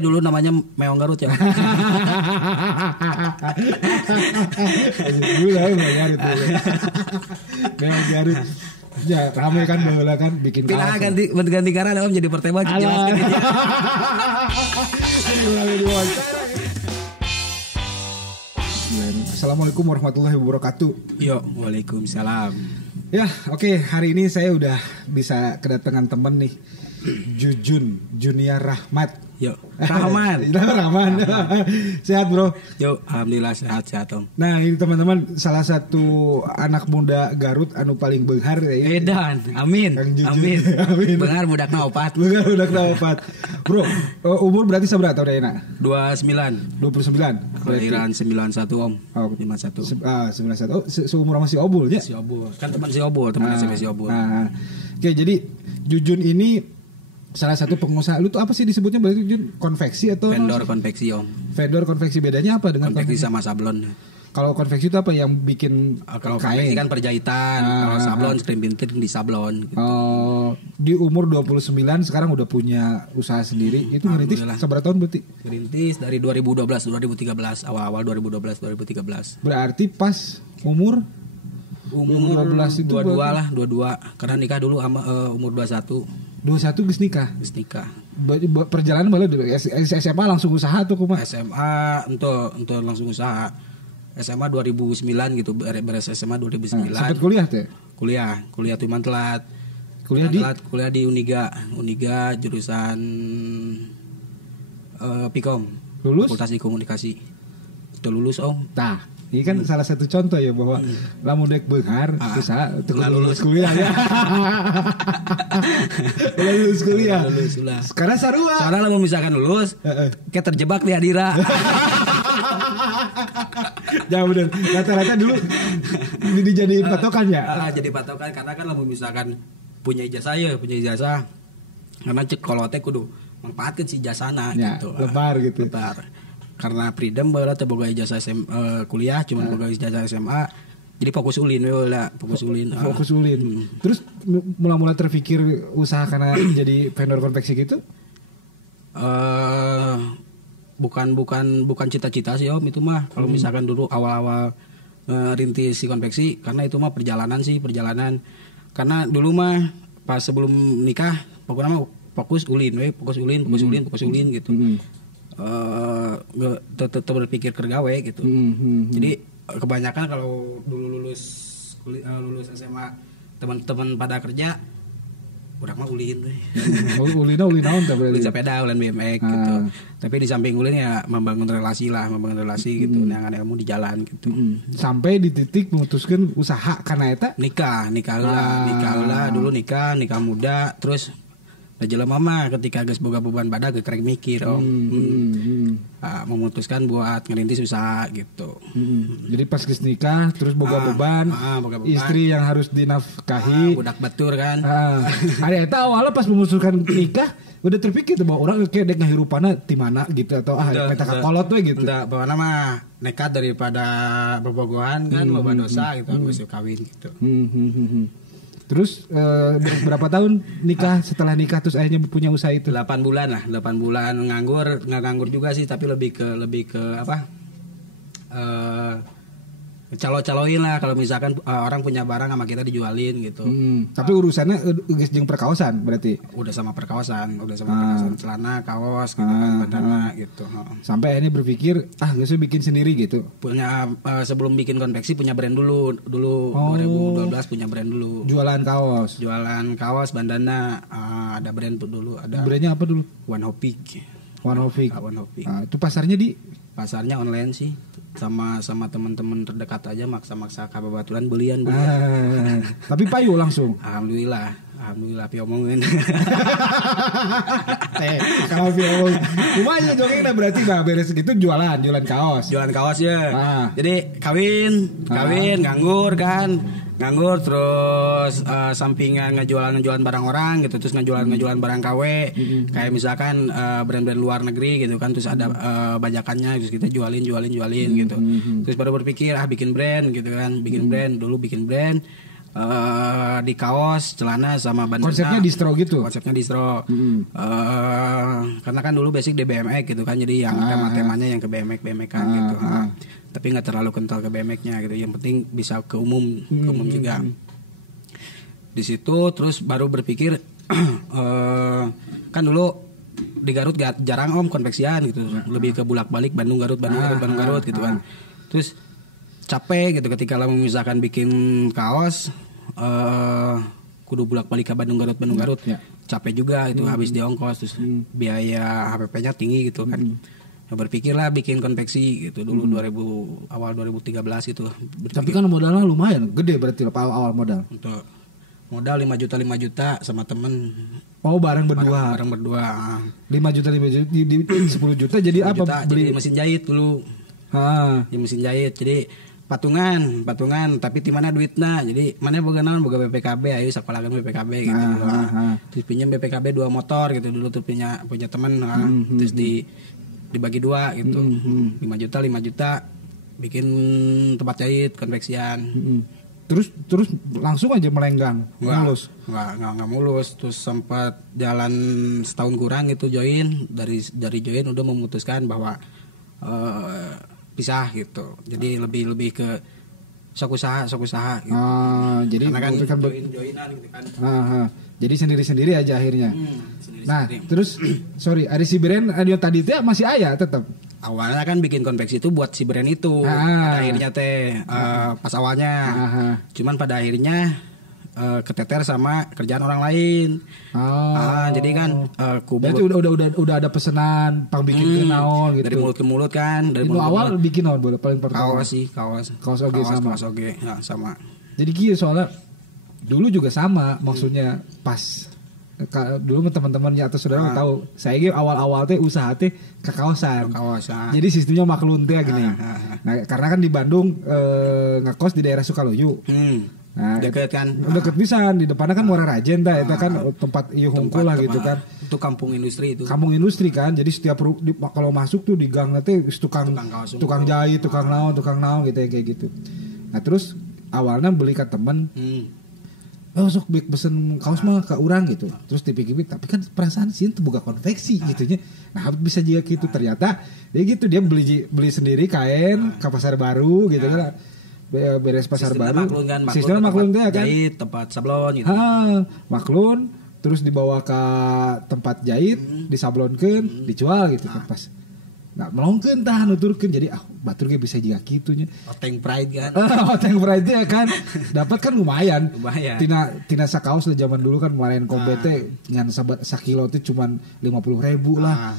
dulu namanya Meong Garut ya. Dulu lah Meong Garut. Meong Garut. Ya ramai kan bola kan bikin Pindah ganti karena Om jadi pertembak jelaskan ini. Assalamualaikum warahmatullahi wabarakatuh. Yo, waalaikumsalam. Ya, oke, hari ini saya udah bisa kedatangan temen nih. Junior Rahmat. Yo, Rahman. Rahman. Sehat, Bro? Yo, alhamdulillah sehat Om. Nah, ini teman-teman salah satu anak muda Garut anu paling beunghar ya. Edan, amin. Amin. Beunghar budakna opat. Beunghar budakna opat. Bro, umur berarti seberapa Rena? 29. Kelahiran 91 Om. Oh, 51. 91. Oh, seumur sama si Obul ya? Si Obul. Kan teman si Obul, teman SMP si Obul. Nah. Oke, jadi Jujun ini salah satu pengusaha. Lu tuh apa sih disebutnya berarti Jun? Konveksi atau vendor konveksi Om. Vendor konveksi, bedanya apa dengan konveksi sama sablon? Kalau konveksi itu apa yang bikin kalau kain? konveksi kan perjahitan, kalau sablon screen printing di sablon gitu. Di umur 29 sekarang udah punya usaha sendiri. Itu ngerintis seberapa tahun berarti? Ngerintis dari 2013, awal 2013. Berarti pas umur 12 itu 22 karena nikah dulu umur 21 geus nikah. Perjalanan bala dulu SMA langsung usaha tuh kumaha? SMA untuk langsung usaha. SMA 2009 gitu, beres SMA 2009. Sempat kuliah teh? Kuliah cuman telat. Kuliah di Uniga jurusan Pikom. Lulus? Fakultas Komunikasi. Itu lulus Om. Tah. Ini kan salah satu contoh ya bahwa lamun dek beunghar usaha untuk lulus kuliah ya. lulus kuliah. Sekarang sarua. Sekarang lamun misalkan lulus, kayak terjebak di Adira. Ya bener. Rata-rata dulu dijadiin patokan ya. Jadi patokan karena kan lamun misalkan punya ijazah. Karena cek kalau teh kudu manfaatkeun si ijazahna ya, gitu. Lebar gitu. Karena freedom baru teh boga ijazah kuliah cuma boga ijazah SMA. Jadi fokus ulin. Terus mula-mula terpikir usaha karena jadi vendor konveksi gitu? Bukan cita-cita sih Om, itu mah kalau misalkan dulu awal-awal rintis si konveksi, karena itu mah perjalanan. Karena dulu mah pas sebelum nikah pokoknya mah fokus ulin gitu. Tetap berpikir kergawe gitu. Jadi kebanyakan kalau dulu lulus SMA teman-teman pada kerja udah mah ulin. Ulin naon teh berarti? Ulin sepeda, ulin BMX gitu. Tapi di samping ulin ya membangun relasi gitu, neangan ilmu di jalan gitu. Sampai di titik memutuskan usaha karena eta nikah lah dulu nikah muda, terus jelema mah ketika geus boga beban badan geus kerek mikir memutuskan buat ngerintis usaha gitu. Jadi pas geus nikah terus boga beban, istri yang harus dinafkahi, budak batur kan. Ari eta awalnya pas memutuskan nikah udah terpikir tuh bahwa orang kayak dek ngahirupana di mana gitu atau eta kakolot we gitu. Enggak, bawana mah nekat daripada bobogohan kan loba dosa gitu, geus kawin gitu. Terus berapa tahun nikah? Setelah nikah terus akhirnya punya usaha itu? 8 bulan nganggur, nggak nganggur juga sih, tapi lebih ke apa? Calo-caloin lah kalau misalkan orang punya barang sama kita dijualin gitu. Tapi urusannya geus jeung perkaosan berarti. Udah sama perkaosan celana, kaos gitu kan, bandana gitu. Sampai akhirnya berpikir geus bikin sendiri gitu. Punya sebelum bikin konveksi punya brand dulu 2012 punya brand dulu. Jualan kaos, bandana, ada brand tuh dulu, ada. Brandnya apa dulu? One Hopik. Itu pasarnya online sih. Sama teman-teman terdekat aja maksa kababaturan belian. Tapi payu langsung. Alhamdulillah piomongin. Kalau piomong lumayan jongeng berarti beres gitu jualan kaos ya. Jadi kawin nganggur terus sampingan ngejualan barang orang gitu, terus ngejualan barang KW kayak misalkan brand-brand luar negeri gitu kan, terus ada bajakannya, terus kita jualin gitu. Terus baru berpikir bikin brand gitu kan, bikin brand. di kaos, celana sama bandana. Konsepnya distro gitu. Konsepnya distro. Karena kan dulu basic di BMX gitu kan, jadi yang tema-temanya yang ke BMX kan gitu. Tapi nggak terlalu kental ke BMX-nya gitu. Yang penting bisa ke umum juga. Di situ terus baru berpikir kan dulu di Garut jarang konveksian gitu, lebih ke bolak-balik Bandung Garut gitu kan. Terus capek gitu ketika misalkan bikin kaos kudu bolak-balik ke Bandung Garut. Capek juga itu, habis di ongkos, terus biaya HPP-nya tinggi gitu kan. Berpikirlah bikin konveksi gitu dulu awal 2013 gitu. Tapi kan modalnya lumayan gede berarti awal modal. Untuk modal 5 juta sama temen. Oh, bareng berdua. 5 juta di 10 juta jadi apa? Juta, beli mesin jahit dulu. Di mesin jahit. Jadi patungan tapi di mana duitnya. Jadi mana boga naon boga BPKB ayo sakolakeun BPKB gitu. Terus pinjam BPKB 2 motor gitu dulu tuh punya teman terus dibagi 2 gitu. 5 juta bikin tempat jahit konveksian. Terus langsung aja melenggang, mulus. Nggak mulus. Terus sempat jalan setahun kurang gitu join. Dari join udah memutuskan bahwa pisah gitu. Jadi lebih ke sok usaha gitu. Jadi karena kan joinan gitu kan. Jadi sendiri-sendiri aja akhirnya. Sendiri-sendiri. Terus sorry, ada si Beren radio tadi teh masih aya tetap. Awalnya kan bikin konveksi itu buat si brand itu. Pada akhirnya teh pas awalnya. Cuman pada akhirnya keteter sama kerjaan orang lain. Jadi kan berarti udah ada pesanan pang bikin naon gitu. Dari mulut ke mulut kan. Dari mulut awal bikin naon paling pertama. Kaos oge sama. Jadi kieu soalnya dulu juga sama maksudnya pas dulu teman-temannya atau saudara tahu saya gitu awal-awal teh usaha teh ke kawasan. Jadi sistemnya maklun teh gini. Nah, karena kan di Bandung ngekos di daerah Sukaluyu. Nah, deket kan. Deket pisan di depannya kan Muara Rajen tah eta kan tempat ieu hungkul lah gitu kan. Itu kampung industri itu. Kampung industri kan. Jadi setiap kalau masuk tuh di gang teh tukang jahit, tukang naon gitu kayak gitu. Nah, terus awalnya beli ke temen. Sok pesen kaos mah ke urang gitu. Terus dipikir tapi kan perasaan sih itu buka konveksi gitunya. Nah, bisa juga gitu ternyata dia gitu dia beli sendiri kain ke pasar baru gitu kan. Beres pasar baru. Sistemnya maklun teh kan. Jahit, tempat sablon gitu. Maklun terus dibawa ke tempat jahit, disablonkeun, dijual gitu kan pas. Nah, melongkeun tah nuturkeun jadi batur ge bisa juga kitunya. Oteng Pride kan. Oteng Pride ya kan. Dapat kan lumayan. Tina sakaos lah zaman dulu kan lumayan kombe teh ngan sakilo teh cuman 50.000 lah.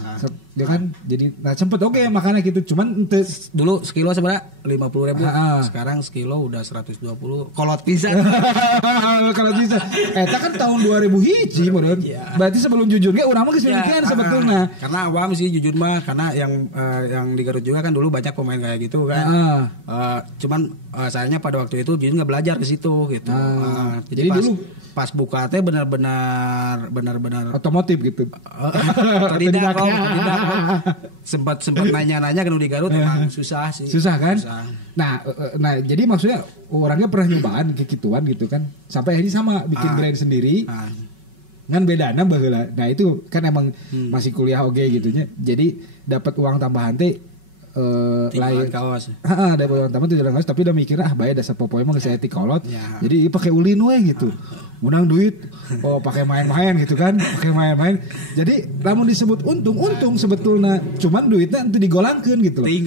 Ya kan. Jadi sempet oke makanya gitu cuman dulu sekilo sebenarnya 50.000. Sekarang sekilo udah 120. Kolot pisan. Kalau bisa. Eta kan tahun 2000 hiji meureun. Berarti sebelum jujur ge urang mah geus mikiran sebetulna. Karena awam sih jujur mah karena yang di Garut juga kan dulu banyak pemain kayak gitu kan. Cuman sayangnya pada waktu itu jadi nggak belajar ke situ gitu. Jadi dulu pas buka teh benar-benar otomotif gitu. Tidak. Sempat nanya-nanya kan di Garut emang susah sih. Susah kan? Susah. Nah jadi maksudnya orangnya pernah nyobaan kayak gituan gitu kan. Sampai akhirnya sama bikin brand sendiri. Kan bedana baheula. Nah itu kan emang masih kuliah oge gitunya. Jadi dapat uang tambahan teh lain kaos. Dapat uang tambahan teh kaos tapi udah mikir bayar dasar popoe mah saya tikolot. Jadi pakai ulin we gitu. Menang duit pakai main-main gitu kan. Pakai main-main. Jadi lamun disebut untung sebetulnya cuman duitnya itu digolangkeun gitu loh. Teuing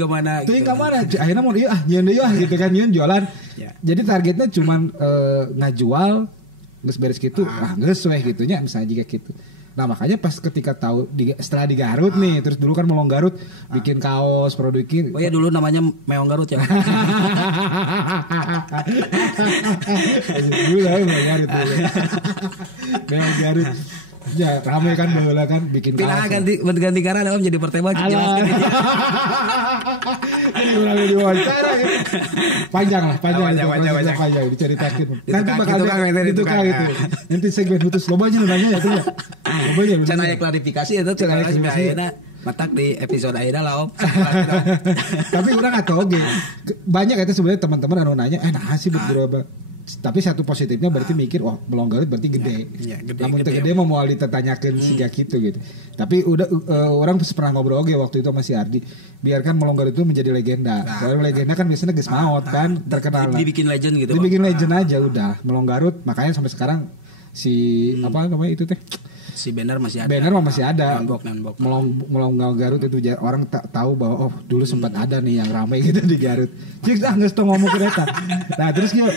ka mana? Akhirnya mun ieu nyeun deui gitu kan nyeun jualan. Jadi targetnya cuman ngajual geus beres gitu, geus weh gitunya misalnya jika gitu. Nah makanya pas ketika tahu setelah di Garut nih, terus dulu kan Melong Garut bikin kaos, produkin. Oh ya dulu namanya Meong Garut ya. Dulu lah Meong Garut. Ya ramai kan bola kan bikin kaos. Ganti karena Om jadi pertembak jelaskan ini. Ini udah diwawancara gitu. Panjang diceritakan. Nanti bakal ditukar gitu. Nanti segmen khusus lobanya nanya ya tuh ya. Lobanya. Cara klarifikasi itu ayeuna matak di episode ayeuna lah Om. Tapi urang atuh oge. Banyak eta sebenarnya teman-teman anu nanya, nah sih buat berapa? Tapi satu positifnya berarti mikir wah Melong Garut berarti gede. Ya, Namun gede mau moal ditetanyakeun siga gitu. Tapi udah orang pernah ngobrol oge waktu itu sama si Ardi. Biarkan Melong Garut itu menjadi legenda. Soalnya legenda kan biasanya geus maot kan terkenal. Dibikin legend gitu. Dibikin legend aja udah. Melong Garut makanya sampai sekarang si apa namanya itu teh? Si banner masih ada. Banner masih ada. Nembok. Melong Garut itu orang tahu bahwa dulu sempat ada nih yang ramai gitu di Garut. Cik nggak tahu ngomong kereta. Nah terus gitu.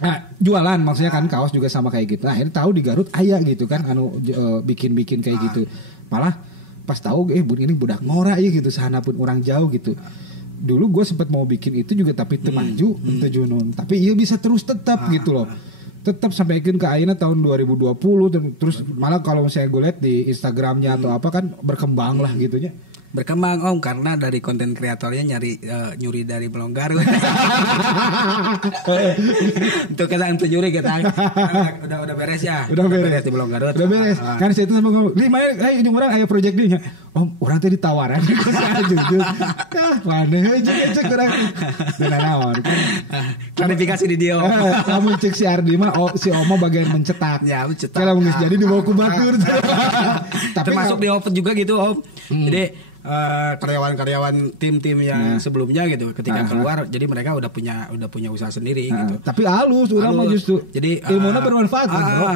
Nah, jualan maksudnya kan kaos juga sama kayak gitu. Nah, akhirnya tahu di Garut aya gitu kan bikin kayak gitu. Malah pas tahu ini budak ngora ya gitu sahana pun orang jauh gitu. Dulu gue sempat mau bikin itu juga tapi teu maju, teu junun. Tapi iya bisa terus tetap gitu loh. Tetap sampaikan ke ayeuna tahun 2020 terus malah kalau misalnya gue lihat di Instagramnya atau apa kan berkembang lah gitunya. Berkembang Om karena dari konten kreatornya nyuri dari Melong Garut. Untuk kita nyuri kita udah beres ya. Udah beres di Melong Garut. Udah beres. Kan saya itu sama ngomong, "Li mana ini orang aya project dinya." Om, orang teh ditawaran ku saya jujur. Mana cek urang. Dan naon kan. Klarifikasi di dia. Kamu cek si Ardi mah si Oma bagian mencetak. Ya, mencetak. Kalau geus jadi dibawa ku batur. Tapi termasuk di open juga gitu Om. Jadi karyawan-karyawan tim-tim yang sebelumnya gitu ketika keluar jadi mereka udah punya usaha sendiri gitu. Tapi halus urang mah justru. Jadi ilmunya bermanfaat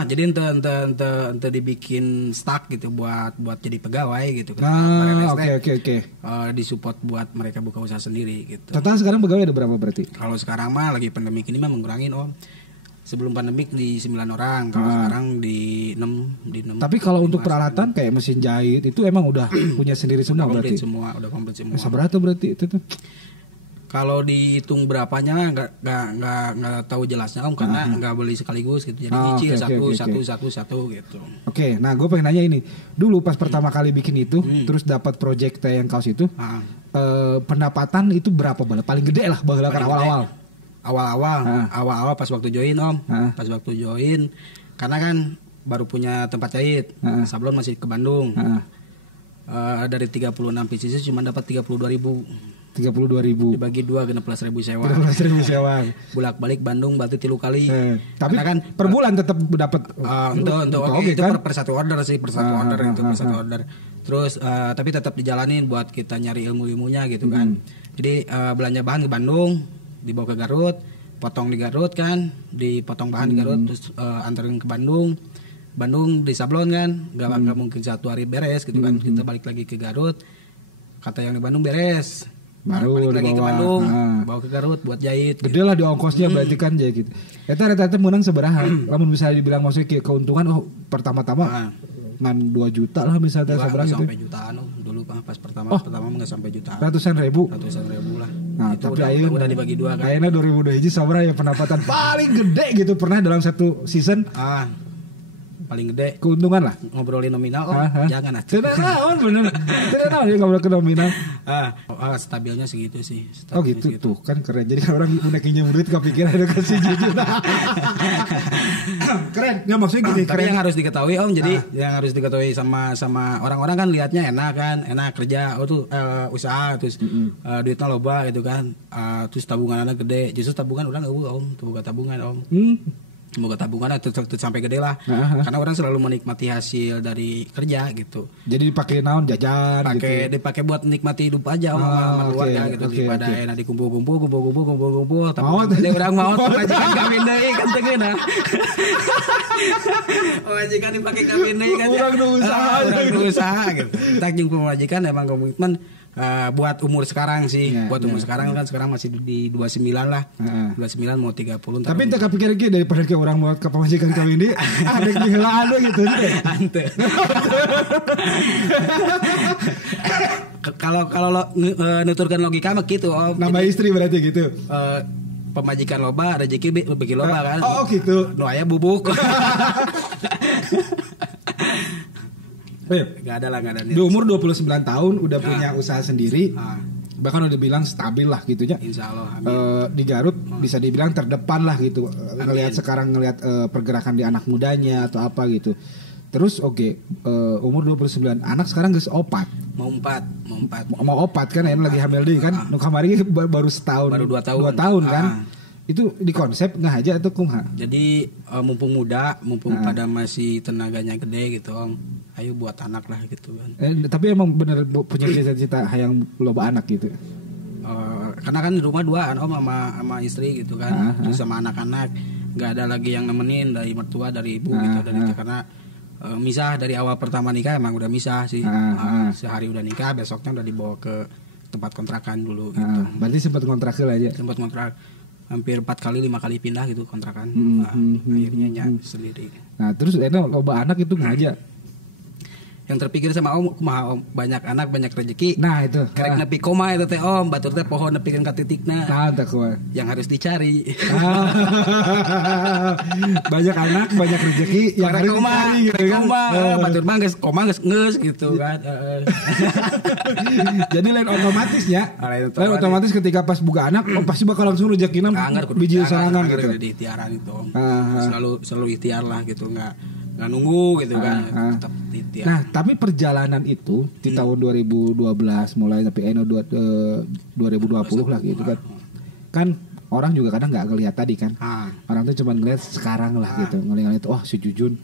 jadi ente dibikin stuck gitu buat jadi pegawai gitu. Oke. Disupport buat mereka buka usaha sendiri gitu. Total sekarang pegawai ada berapa berarti? Kalau sekarang mah lagi pandemi ini mah mengurangin Om. Sebelum pandemik di 9 orang, kalau sekarang di 6. Tapi kalau untuk peralatan kayak mesin jahit itu emang udah punya sendiri semua berarti. Udah komplit semua. Seberapa berarti itu tuh? Kalau dihitung berapanya nggak tahu jelasnya Om karena nggak beli sekaligus gitu. Jadi nyicil satu gitu. Oke, nah gue pengen nanya ini. Dulu pas pertama kali bikin itu, terus dapat project yang kaos itu, pendapatan itu berapa bala? Paling gede lah bala kan awal-awal. Awal-awal pas waktu join Om, pas waktu join karena kan baru punya tempat jahit, sablon masih ke Bandung, dari 36 pieces cuma dapat 32.000 dibagi 2 16.000 sewa. 16.000 sewa. Bolak-balik Bandung berarti 3 kali. Tapi kan per bulan tetap dapat untuk itu kan? per satu order sih, per satu order. Terus tapi tetap dijalanin buat kita nyari ilmunya gitu kan. Jadi belanja bahan ke Bandung, dibawa ke Garut, potong di Garut kan, dipotong bahan di Garut terus anterin ke Bandung di sablon kan, nggak mungkin satu hari beres gitu kan. Kita balik lagi ke Garut, kata yang di Bandung beres, baru balik lagi ke Bandung, bawa ke Garut buat jahit. Gede lah di ongkosnya berarti kan jahit gitu. Eta rata-rata menang seberaha. Lamun bisa dibilang maksudnya keuntungan pertama-tama ngan 2 juta lah misalnya seberapa gitu. Sampai jutaan dulu pas pertama nggak sampai jutaan. Ratusan ribu lah. Nah, itu tapi udah dibagi 2 kan. Kayaknya 2002 hiji seberapa ya pendapatan paling gede gitu pernah dalam satu season. Paling gede keuntungan lah. Ngobrolin nominal jangan ah. Tidak naon bener. Tidak naon ya ngobrol ke nominal. Stabilnya segitu sih. Gitu tuh kan keren. Jadi kan orang udah pinjam duit kepikiran ada kasih juta. Keren. Nggak maksudnya gini tapi keren. Yang harus diketahui Om, jadi yang harus diketahui sama orang-orang kan lihatnya enak kerja usaha terus duitnya loba gitu kan. Terus tabungannya gede. Justru tabungan orang Om, bukan tabungan Om. Semoga tabungan tetap sampai gede lah. Karena orang selalu menikmati hasil dari kerja gitu. Jadi dipakai naon jajan gitu. Dipakai buat menikmati hidup aja sama keluarga gitu. Daripada enak dikumpul. Tapi orang mau majikan kawin deui kan teu geuna. Majikan dipakai kawin deui kan. Orang usaha gitu. Tak jeung pemajikan emang komitmen buat umur sekarang sih. Buat umur sekarang kan sekarang masih di 29 lah. 29 mau 30. Tapi entah kepikiran ke daripada ke orang buat ke pemajikan kawin ini ada kehilangan gitu. Ante. Kalau nuturkan logika mah gitu. Nambah istri berarti gitu. Pemajikan loba rezeki bagi loba kan. Oh gitu. Nu aya bubuk. Gak ada di umur 29 tahun udah punya usaha sendiri, bahkan udah bilang stabil lah gitunya. Insya Allah. Di Garut bisa dibilang terdepan lah gitu. Ngelihat pergerakan di anak mudanya atau apa gitu. Terus umur 29 anak sekarang geus 4. Mau 4 kan lagi hamil deui kan. Nu kamari baru setahun. Baru 2 tahun. 2 tahun kan. Itu di konsep nggak aja atau kumaha? Jadi mumpung muda, mumpung pada masih tenaganya gede gitu Om, ayo buat anak lah gitu kan. Tapi emang bener punya cita-cita hayang loba anak gitu. Karena kan di rumah 2 Om sama istri gitu kan, terus sama anak-anak, nggak ada lagi yang nemenin dari mertua, dari ibu gitu, karena misah dari awal pertama nikah emang udah misah sih. Sehari udah nikah, besoknya udah dibawa ke tempat kontrakan dulu gitu. Berarti sempat kontrak aja. Sempat kontrak hampir 4 kali 5 kali pindah gitu kontrakan. Akhirnya sendiri. Nah, terus loba anak itu ngajak. Yang terpikir sama Om, kumaha Om, banyak anak banyak rezeki. Nah, itu. Karek nepi koma itu teh Om, batur teh pohon nepikeun ka titikna. Nah, teh kumaha. Yang harus dicari. Banyak anak, banyak rezeki yang harus dicari gitu kan. Koma, batur mah geus koma geus gitu kan. Jadi lain otomatisnya. Lain otomatis ketika pas buka anak, pasti bakal langsung rezekinna biji serangan gitu. Di ikhtiaran itu Om. Selalu ikhtiar lah gitu, enggak nunggu gitu kan. Tetap ikhtiar. Nah, tapi perjalanan itu di tahun 2012 mulai sampai 2020 lah gitu kan. Kan orang juga kadang nggak ngelihat tadi kan. Orang tuh cuma ngelihat sekarang lah gitu. Ngelihat oh si Jujun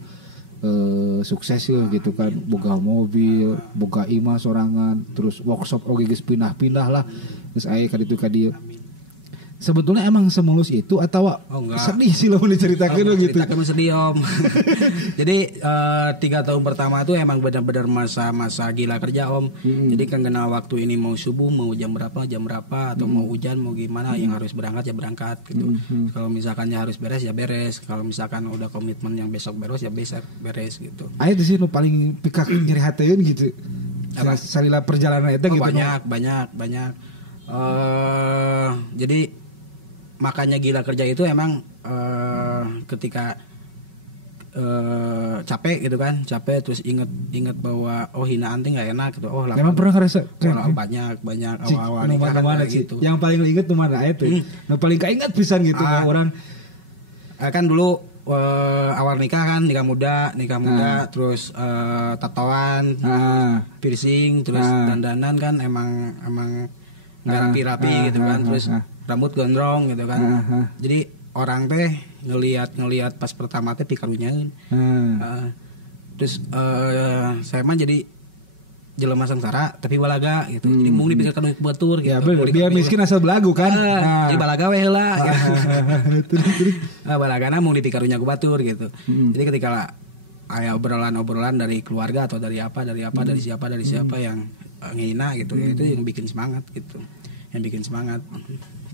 sukses ya gitu kan, boga mobil, boga imah sorangan, terus workshop oge geus pindah-pindah lah. Terus aya ka ditu ka dieu. Sebetulnya emang semulus itu atau sedih sih lo diceritakan lo gitu. Ceritakan sedih Om. Jadi 3 tahun pertama itu emang benar-benar masa gila kerja Om. Jadi kan kenal waktu ini mau subuh, mau jam berapa atau mau hujan mau gimana, yang harus berangkat ya berangkat gitu. Kalau misalkannya harus beres ya beres. Kalau misalkan udah komitmen yang besok beres ya besok beres gitu. Ayo di sini paling pikak nyeri hateun gitu. Salila perjalanan itu gitu. Banyak. Jadi makanya gila kerja itu emang ketika capek gitu kan, terus inget bahwa hinaan teh nggak enak gitu. Emang pernah ngerasa banyak awal-awal nikah kan gitu. Yang paling inget tuh mana itu? Paling keinget pisan gitu orang. Kan dulu awal nikah kan nikah muda terus tatoan, piercing, terus dandanan kan emang nggak rapi-rapi gitu kan, terus rambut gondrong gitu kan. Jadi orang teh ngelihat pas pertama teh pikarunyaeun. Terus saya mah jadi jelema sengsara tapi balaga gitu. Jadi mung dipikirkan batur gitu. Ya bener, biar miskin asal belagu kan. Jadi balaga we heula. Balagana mung dipikarunya ku batur gitu. Jadi ketika aya obrolan dari keluarga atau dari siapa yang ngehina gitu, itu yang bikin semangat gitu. Yang bikin semangat.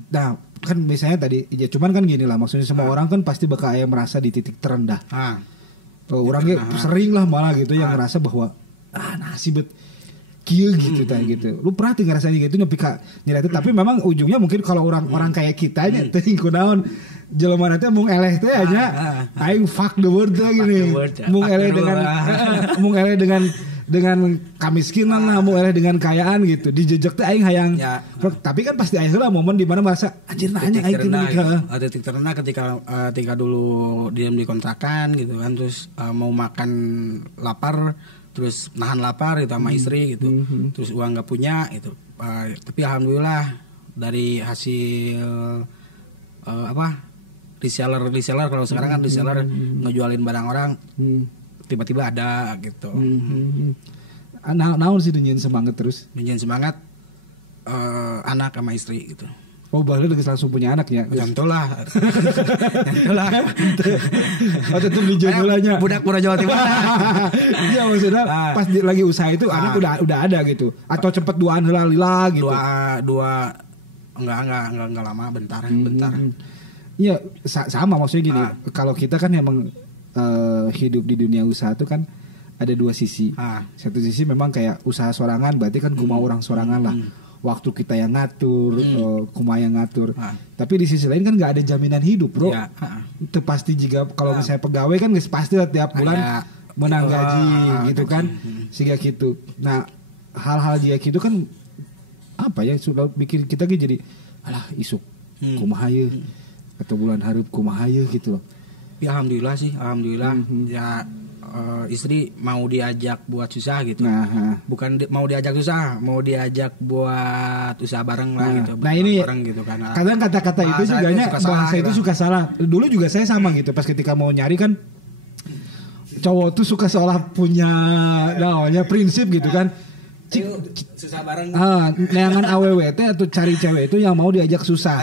Nah, kan biasanya tadi ya cuman kan gini lah, maksudnya semua orang kan pasti bakal merasa di titik terendah. Orangnya sering lah malah gitu yang merasa bahwa nasibet kieu gitu tadi gitu. Lu pernah tuh ngerasain gitu nepi ka nyerita, tapi memang ujungnya mungkin kalau orang kayak kita nya teh kunaon jelema teh mung eleh teh nya aing fuck the world teh gini. Mung eleh dengan kemiskinan lah, mau eleh dengan kayaan gitu. Dijejek teh aing hayang. Ya. Tapi kan pasti aya heula momen di mana merasa anjir nanya aing titik terendah ketika dulu diam di kontrakan gitu kan, terus mau makan lapar, terus nahan lapar gitu sama istri gitu. Terus uang enggak punya gitu. Tapi alhamdulillah dari hasil reseller kalau sekarang kan reseller ngejualin barang orang. Tiba-tiba ada gitu. Naon sih nunjukin semangat terus? Nunjukin semangat anak sama istri gitu. Oh, baru langsung punya anak ya? Jantolah. Oh, tetap di judulnya. Budak Pura Jawa Timur. Iya, maksudnya pas lagi usaha itu anak udah ada gitu. Atau cepet duaan heula lila gitu. Dua enggak lama, bentar. Iya, sama maksudnya gini. Kalau kita kan emang hidup di dunia usaha itu kan ada dua sisi. Satu sisi memang kayak usaha sorangan, berarti kan kumaha orang sorangan lah. Waktu kita yang ngatur, kumaha yang ngatur. Tapi di sisi lain kan nggak ada jaminan hidup, bro. Itu pasti jika kalau misalnya pegawai kan nggak pasti lah tiap bulan menang gaji gitu kan, sehingga gitu. Nah, hal-hal dia gitu kan apa ya sudah bikin kita jadi alah isuk kumaha ye atau bulan hareup kumaha ye gitu loh. Ya alhamdulillah. Ya istri mau diajak buat susah gitu. Bukan mau diajak susah, mau diajak buat usaha bareng lah gitu. Nah ini bareng gitu kan. Kadang kata-kata itu juga bahasa itu suka salah. Dulu juga saya sama gitu pas ketika mau nyari kan cowok tuh suka seolah punya namanya prinsip gitu kan. Susah bareng. Neangan AWWT atau cari cewek itu yang mau diajak susah.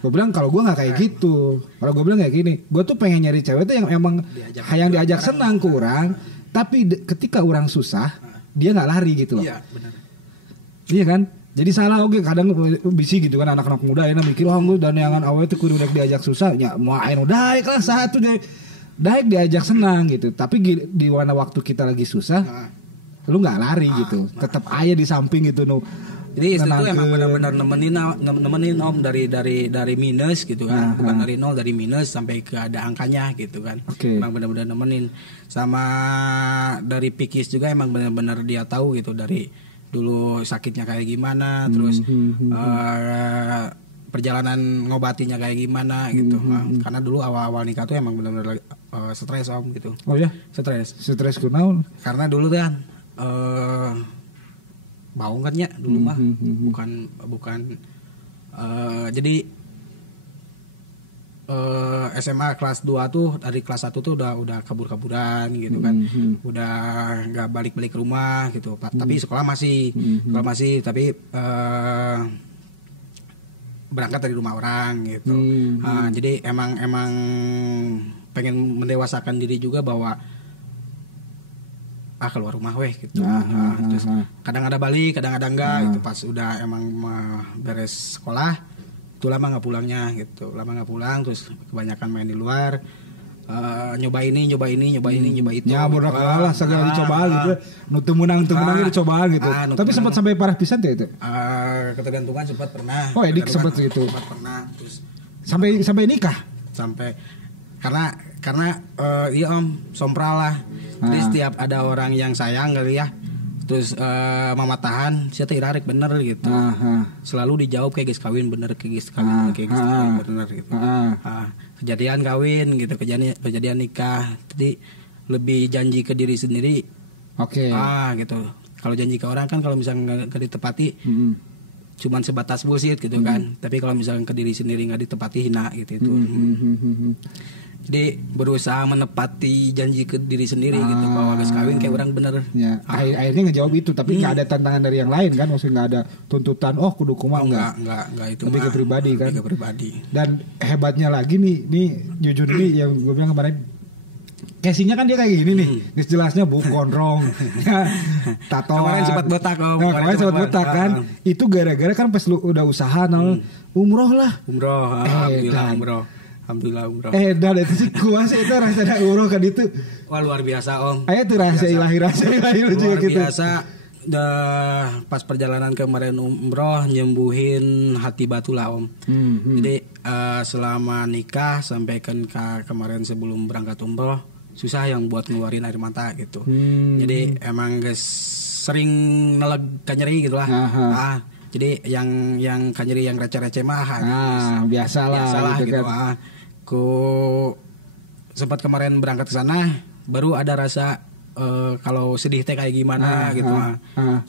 Gue bilang kalau gue nggak kayak gitu. Kalau gue bilang kayak gini, gue tuh pengen nyari cewek itu yang emang yang diajak senang kurang. Tapi ketika orang susah, dia nggak lari gitu loh. Iya benar. Iya kan? Jadi salah oke kadang bisi gitu kan anak-anak muda ya mikir gue dan neangan AWWT kudu diajak susah. Ya mau ain udah kelas satu deh. Daik diajak senang gitu. Tapi di mana waktu kita lagi susah. Lu nggak lari gitu, tetap aja di samping gitu nu. Jadi itu tuh emang benar-benar nemenin om dari minus gitu kan, bukan dari nol, dari minus sampai ke ada angkanya gitu kan. Emang benar-benar nemenin. Sama dari Pikis juga emang benar-benar dia tahu gitu dari dulu sakitnya kayak gimana, terus perjalanan ngobatinya kayak gimana gitu. Karena dulu awal-awal nikah tuh emang benar-benar stres om gitu. Oh ya, stres kunaon? Karena dulu kan bau kan ya dulu mah bukan jadi SMA kelas 2 tuh dari kelas 1 tuh udah kabur-kaburan gitu kan. Udah enggak balik-balik ke rumah gitu. Tapi sekolah masih tapi berangkat dari rumah orang gitu. Jadi emang pengen mendewasakan diri juga bahwa keluar rumah weh gitu. Terus kadang ada balik, kadang ada enggak gitu. Pas udah emang beres sekolah, itu lama nggak pulangnya gitu. Lama nggak pulang, terus kebanyakan main di luar. Nyoba ini, nyoba itu. Ya bodoh kalah segala dicoba gitu. Nutu menang dicoba gitu. Tapi sempat sampai parah pisan tuh itu. Ketergantungan sempat pernah. Oh, Edik sempat gitu. Sempat pernah. Terus sampai nikah. Sampai karena iya om sompral lah. Jadi setiap ada orang yang sayang kali ya, terus mama tahan, saya irarik bener gitu. Selalu dijawab kayak guys kawin bener, kayak guys kawin bener gitu. Kejadian kawin gitu, kejadian nikah. Jadi lebih janji ke diri sendiri. Gitu. Kalau janji ke orang kan kalau misalnya nggak ditepati, cuman sebatas bullshit gitu kan. Tapi kalau misalnya ke diri sendiri nggak ditepati hina gitu itu. Jadi berusaha menepati janji ke diri sendiri gitu bahwa guys kawin kayak orang bener. Ya, akhirnya ngejawab itu tapi nggak ada tantangan dari yang lain kan, maksudnya nggak ada tuntutan kudu kumaha enggak itu lebih ke pribadi kan. Lebih ke pribadi. Dan hebatnya lagi nih jujur nih yang gue bilang kemarin casingnya kan dia kayak gini nih, jelasnya gondrong, tato. Kemarin sempat botak om. Kemarin sempat botak kan. Itu gara-gara kan pas lu udah usaha umroh lah. Alhamdulillah umroh. Dan itu sih kuasa itu rasanya umroh kan itu. Wah luar biasa om. Itu rahasia ilahi lu juga gitu. Luar biasa. Pas perjalanan kemarin umroh nyembuhin hati batu lah om. Jadi selama nikah sampai kemarin sebelum berangkat umroh susah yang buat ngeluarin air mata gitu. Jadi emang guys sering neleg kanyeri gitu lah. Jadi yang kanyeri yang receh-receh mah biasalah gitu kan. Ku sempat kemarin berangkat ke sana baru ada rasa kalau sedih teh kayak gimana gitu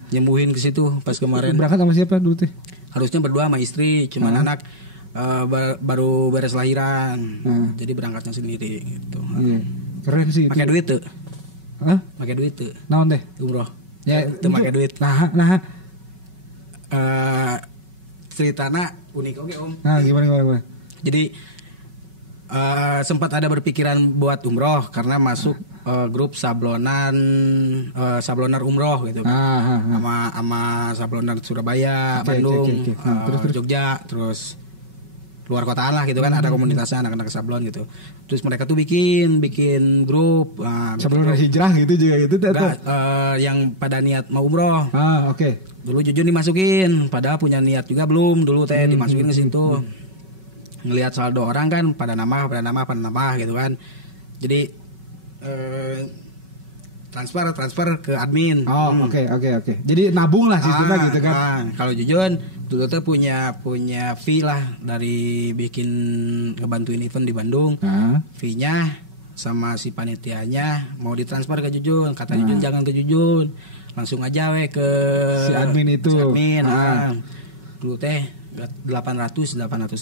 nyembuhin ke situ pas kemarin. Berangkat sama siapa dulu teh? Harusnya berdua sama istri, cuman anak baru beres lahiran. Jadi berangkatnya sendiri gitu. Keren sih. Pakai duit tuh. Pakai duit tuh. Naon teh? Umroh. Ya, itu pakai duit. Nah. Ceritanya unik oke om. Gimana? Jadi sempat ada berpikiran buat umroh karena masuk grup sablonar umroh gitu kan. Sama sablonar Surabaya, Bandung, terus Jogja, terus luar kotaan lah gitu kan, ada komunitasnya anak-anak sablon gitu. Terus mereka tuh bikin grup sablonar hijrah gitu juga gitu yang pada niat mau umroh. Dulu jujur dimasukin, padahal punya niat juga belum dulu teh dimasukin ke situ. Ngelihat saldo orang kan pada nama gitu kan. Jadi transfer ke admin. Oke. Jadi nabung lah sistemnya gitu kan. Kalau Jujun dulu tuh punya fee lah dari bikin ngebantuin event di Bandung. Fee-nya sama si panitianya mau ditransfer ke Jujun, kata Jujun jangan ke Jujun, langsung aja we ke si admin itu. Si admin, dulu teh 800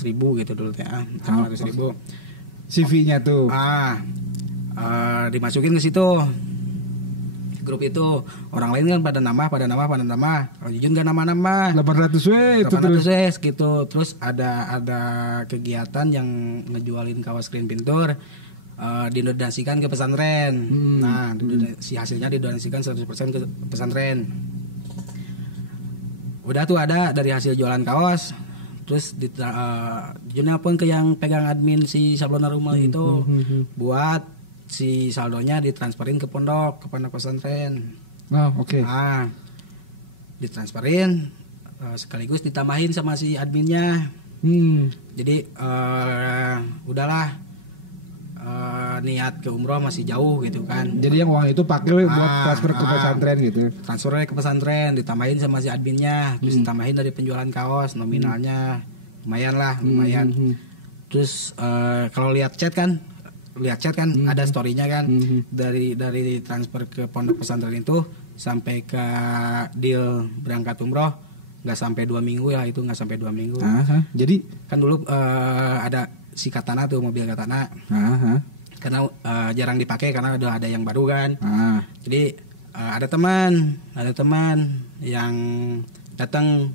ribu gitu dulu teh, 800 ribu. CV-nya tuh. Dimasukin ke situ. Grup itu orang lain kan pada nama. Kalau Jujun gak nama-nama. 800 terus gitu. Terus ada kegiatan yang ngejualin kaos screen pintur, didonasikan ke pesantren. Nah, si hasilnya didonasikan 100% ke pesantren. Udah tuh ada dari hasil jualan kaos. Terus Jujun nelpon ke yang pegang admin si Sablona Rumah itu buat si saldonya ditransferin ke pondok pesantren. Oke. Ditransferin sekaligus ditambahin sama si adminnya. Jadi udahlah, niat ke umroh masih jauh gitu kan. Jadi yang uang itu pakai buat transfer ke pesantren gitu. Transfernya ke pesantren, ditambahin sama si adminnya, terus ditambahin dari penjualan kaos nominalnya lumayan. Terus kalau lihat chat kan ada storynya kan, dari transfer ke pondok pesantren itu sampai ke deal berangkat umroh nggak sampai 2 minggu ya, itu nggak sampai 2 minggu. Jadi kan dulu ada si Katana tuh, mobil Katana. Karena jarang dipakai karena udah ada yang baru kan. Jadi ada teman yang datang,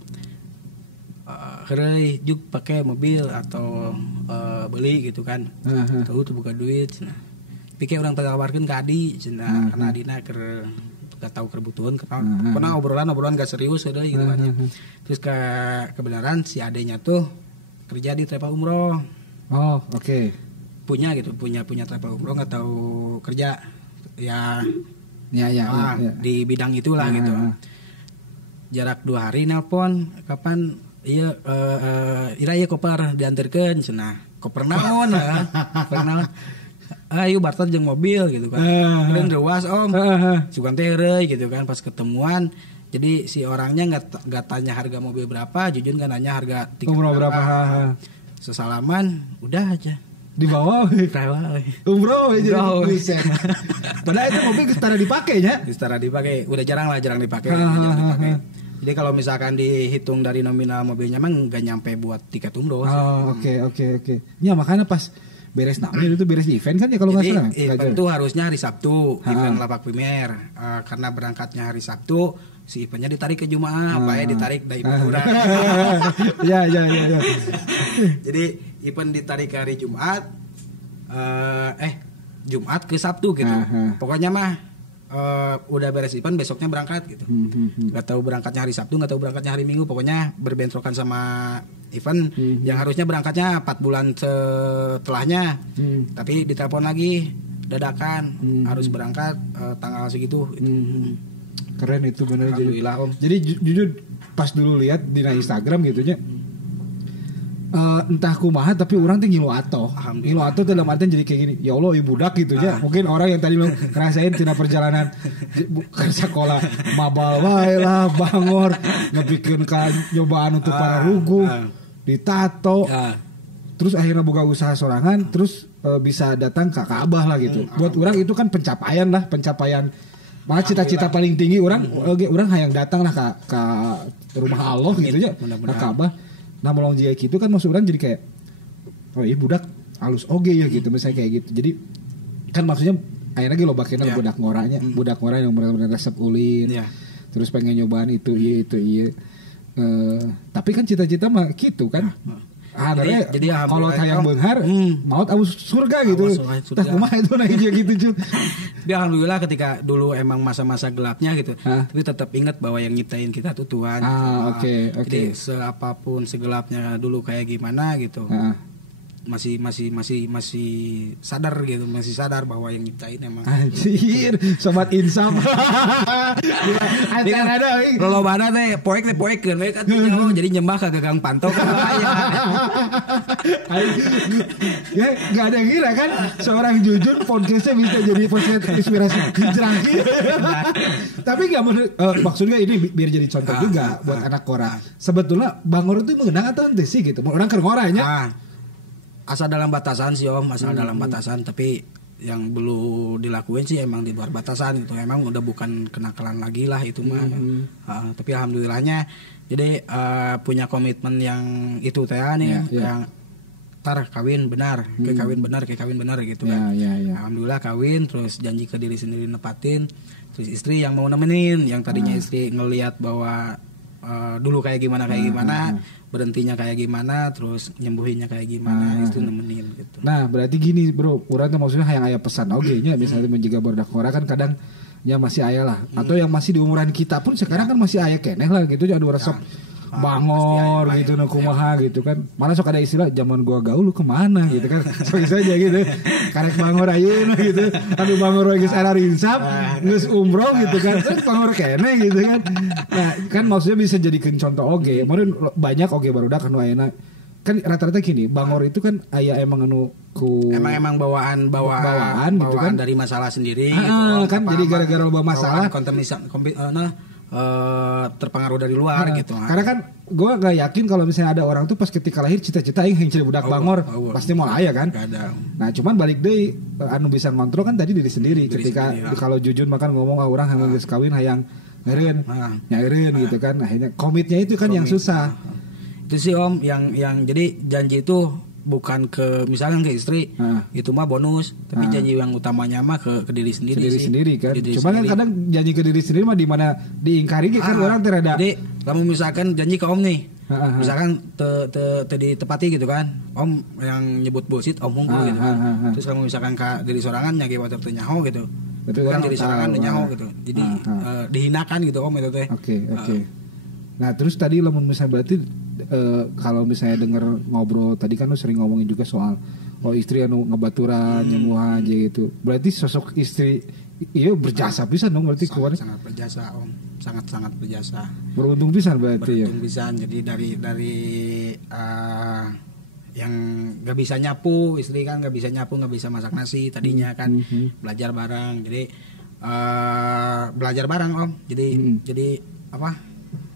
"Hereuy juk pakai mobil atau beli gitu kan." Tahu tuh buka duit. Nah, pikir orang tawarkeun ka Adi cenah, karena Adina gak tahu kebutuhan pernah obrolan gak serius gitu kan. Terus kebenaran si adenya tuh kerja di travel umroh. Oke. Punya travel umroh, nggak tahu kerja ya. Di bidang itulah gitu. Jarak 2 hari nelpon, kapan ira koper diantarkeun cenah. Koper naon ayo barter jeung mobil gitu kan. Kemudian rewas om, sugan teh heureuy gitu kan. Pas ketemuan, jadi si orangnya nggak tanya harga mobil berapa, Jujun kan nanya harga tiket berapa. Sesalaman, udah aja dibawa umroh aja. Padahal itu mobil setara dipakai, udah jarang dipakai. Jadi kalau misalkan dihitung dari nominal mobilnya emang nggak nyampe buat tiket umroh. Oke. Ya makanya pas beres namanya itu beres event kan ya kalau nggak salah. Event itu harusnya hari Sabtu, event Lapak Primer. Karena berangkatnya hari Sabtu, si eventnya ditarik ke Jumat, ditarik dari murah. Ya. Jadi event ditarik ke hari Jumat, Jumat ke Sabtu gitu. Pokoknya mah udah beres event besoknya berangkat gitu. Gak tahu berangkatnya hari Sabtu, gak tahu berangkatnya hari Minggu, pokoknya berbentrokan sama event yang harusnya berangkatnya 4 bulan setelahnya. Tapi ditelepon lagi dadakan, harus berangkat tanggal segitu gitu. Keren itu benar. Alhamdulillah om. Jadi jujur pas dulu lihat di Instagram gitunya, entah kumaha tapi orang tuh ngilu atoh dalam artian jadi kayak gini, ya Allah ibu budak gitu ya. Mungkin orang yang tadi lo ngerasain tina perjalanan ke sekolah mabal wae lah bangor ngepikeun ka nyobaan untuk para rugu ditato, terus akhirnya buka usaha sorangan, terus bisa datang ke Ka'bah lah gitu. Buat orang itu kan pencapaian maka cita-cita paling tinggi orang hayang datang lah ke rumah Allah gitu ya, ke Ka'bah. Nah melong jika gitu kan maksud orang jadi kayak budak halus oge ya gitu misalnya kayak gitu. Jadi kan maksudnya akhirnya lagi lo bakian budak ngora yang benar-benar resep ulin, terus pengen nyobaan itu iya. Tapi kan cita-cita mah gitu kan. Jadi kalau hayang beunghar maut abus surga gitu. Tah kumaha itu nah gitu. Tapi alhamdulillah ketika dulu emang masa-masa gelapnya gitu, tapi tetap ingat bahwa yang nyiptain kita tuh Tuhan. Oke. Jadi seapapun segelapnya dulu kayak gimana gitu, masih sadar gitu, masih sadar bahwa yang nyiptain emang. Anjir, sobat insaf. Ada lolobana teh poekeun we kan jadi nyembah ka gagang pantok kan aya. Ya enggak ada yang kira kan seorang Jujun podcastnya bisa jadi podcast inspirasi jerangkir. Tapi enggak maksudnya ini biar jadi contoh juga buat anak Kora. Sebetulnya Bangor itu mengenang atau ente sih gitu. Orang keur ngoranya. Asal dalam batasan sih om, dalam batasan, tapi yang belum dilakuin sih emang di luar batasan gitu. Emang udah bukan kenakalan lagi lah itu mah. Tapi alhamdulillahnya jadi punya komitmen yang itu teh nih yang tar kawin benar, kayak kawin benar gitu kan. Alhamdulillah kawin, terus janji ke diri sendiri nepatin. Terus istri yang mau nemenin, yang tadinya istri ngelihat bahwa dulu kayak gimana berhentinya kayak gimana, terus nyembuhinnya kayak gimana, itu nemenin gitu. Nah berarti gini bro, urang tuh maksudnya yang aya pesan nya misalnya menjaga barudak ngora kan kadang ya masih aya lah, atau yang masih di umuran kita pun sekarang kan masih aya keneh lah gitu, jadi resep bangor gitu kumaha gitu kan, malah sok ada istilah zaman gua gaul lu kemana gitu kan, sok saja gitu karek bangor ayeuna gitu, aduh bangor geus ada rinsap geus umroh gitu kan, terus bangor keneh gitu kan. Nah kan maksudnya bisa jadikan contoh oge, kemarin banyak oge barudak anu ayeuna kan rata-rata gini, bangor itu kan aya emang anu ku emang bawaan gitu kan dari masalah sendiri gitu kan, jadi gara-gara loba masalah terpengaruh dari luar gitu. Karena kan gue gak yakin kalau misalnya ada orang tuh pas ketika lahir cita-cita yang jadi budak bangor pasti mau aya kan. Nah cuman balik deh anu bisa ngontrol kan tadi diri sendiri. Ketika kalau Jujun makan ngomong orang yang geus kawin hayang ngeureun nyaireun gitu kan. Akhirnya komitnya itu kan yang susah. Itu sih Om yang jadi janji itu bukan ke misalkan ke istri itu mah bonus, tapi janji yang utamanya mah ke diri sendiri kan. Cuma kan kadang janji ke diri sendiri mah di mana diingkari kan orang terada. Jadi kamu misalkan janji ke Om nih, misalkan ditepati gitu kan, Om yang nyebut bullshit Om hungkul gitu. Terus kamu misalkan ke diri sorangan nyagi water teu nyaho gitu. Itu kan diri sorangan teu nyaho gitu. Jadi dihinakan gitu Om itu teh. Oke. Nah terus tadi lamun misalnya berarti kalau misalnya dengar ngobrol tadi kan lu sering ngomongin juga soal istri anu ngebaturan nyemuhan aja gitu. Berarti sosok istri iya berjasa pisan dong berarti keluarnya. Sangat berjasa Om, sangat berjasa. Beruntung pisan berarti beruntung pisan. Jadi dari yang nggak bisa nyapu, istri kan nggak bisa nyapu, nggak bisa masak nasi tadinya kan belajar bareng. Jadi belajar bareng Om. Jadi apa?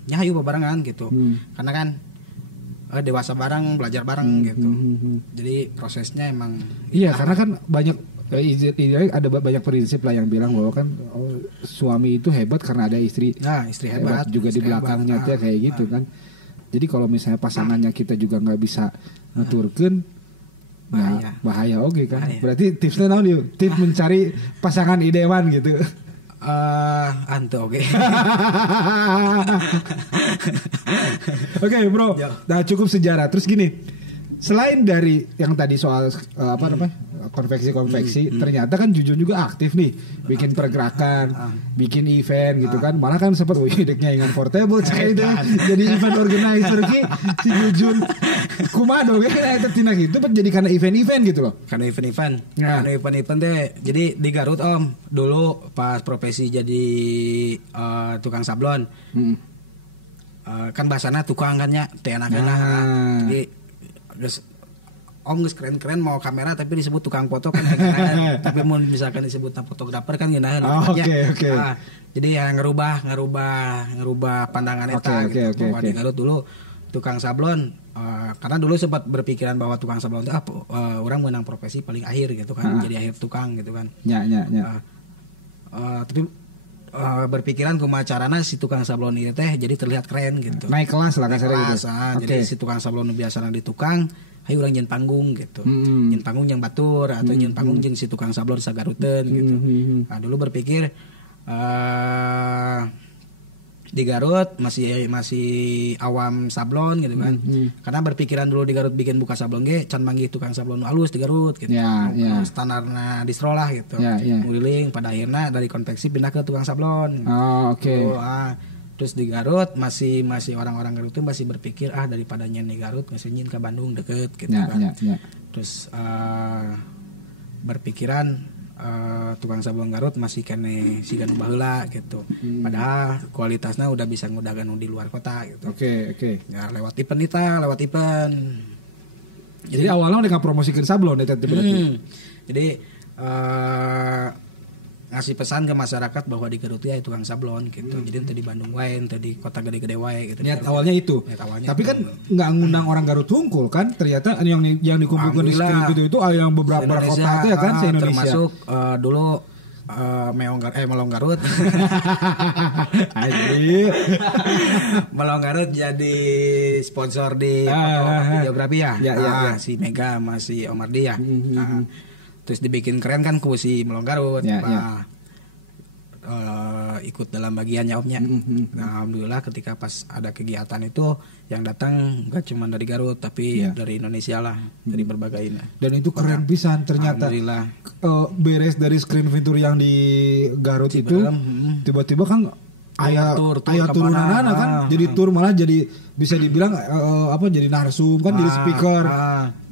Nyahayu barengan gitu. Karena kan dewasa bareng, belajar bareng gitu. Jadi prosesnya emang iya karena kan banyak ada banyak prinsip lah yang bilang bahwa kan suami itu hebat karena ada istri. Nah, istri hebat juga istri di belakangnya hebat. Kayak gitu kan. Jadi kalau misalnya pasangannya kita juga nggak bisa ngaturkeun bahaya oke kan. Bahaya. Berarti tipsnya naon yuk? Tips mencari pasangan idaman gitu. Oke. Oke bro, nah cukup sejarah. Terus gini, selain dari yang tadi soal konveksi, ternyata kan Jujun juga aktif nih, bikin pergerakan, bikin event gitu kan. Malah kan sempat hidupnya ingat portable, jadi event organizer si Jujun. Kumaha dong kan tina gitu, jadi karena event-event gitu loh. Karena event-event deh. Jadi di Garut Om, dulu pas profesi jadi tukang sablon. Kan bahasana tukang kan ya jadi Om geus keren-keren mau kamera tapi disebut tukang foto kan tapi mau misalkan disebut fotografer kan geunaheun oke. Jadi ya ngerubah pandangan eta gitu. Bahwa di Garut dulu tukang sablon karena dulu sempat berpikiran bahwa tukang sablon itu orang menang profesi paling akhir gitu kan, jadi akhir tukang gitu kan. Tapi berpikiran kumaha carana si tukang sablon ieu teh jadi terlihat keren gitu. Naik kelas lah kasarnya gitu. Jadi si tukang sablon biasana di tukang, hayu urang nyeun panggung gitu. Nyeun panggung yang batur atau nyeun panggung jeung si tukang sablon sagaruteun gitu. Nah, dulu berpikir di Garut masih awam sablon gitu kan. Karena berpikiran dulu di Garut bikin buka sablon ge can manggih tukang sablon halus di Garut gitu. Standarna distro lah gitu. Ngeliling pada akhirnya dari konveksi pindah ke tukang sablon. Terus di Garut masih orang-orang Garut itu masih berpikir daripada nyen di Garut ngasih nyen ke Bandung deket gitu kan. Terus berpikiran tukang sablon Garut masih kene siga nu baheula gitu. Padahal kualitasnya udah bisa ngudagan di luar kota gitu. Oke. Ya lewat event. Jadi awalnya udah promosikan sablon eta berarti. Jadi ngasih pesan ke masyarakat bahwa di Garut ya tukang sablon gitu. Jadi ente di Bandung wae, ente di kota gede-gede wae gitu. Niat awalnya itu. Tapi kan nggak ngundang orang Garut Tungkul kan? Ternyata yang dikumpulkan di screen itu yang beberapa kota itu ya kan se-Indonesia. Termasuk dulu Melong Garut. Melong Garut jadi sponsor di videografi ya. Si Mega sama si Omardi ya. Terus dibikin keren kan ku si Melong Garut. Ikut dalam bagiannya omnya. Nah, alhamdulillah ketika pas ada kegiatan itu yang datang gak cuma dari Garut tapi dari Indonesia lah, dari berbagai ini. Dan itu keren pisan ternyata. Beres dari screen fitur yang di Garut itu tiba-tiba kan ayah turunan kan jadi tur malah jadi bisa dibilang jadi narsum kan jadi speaker.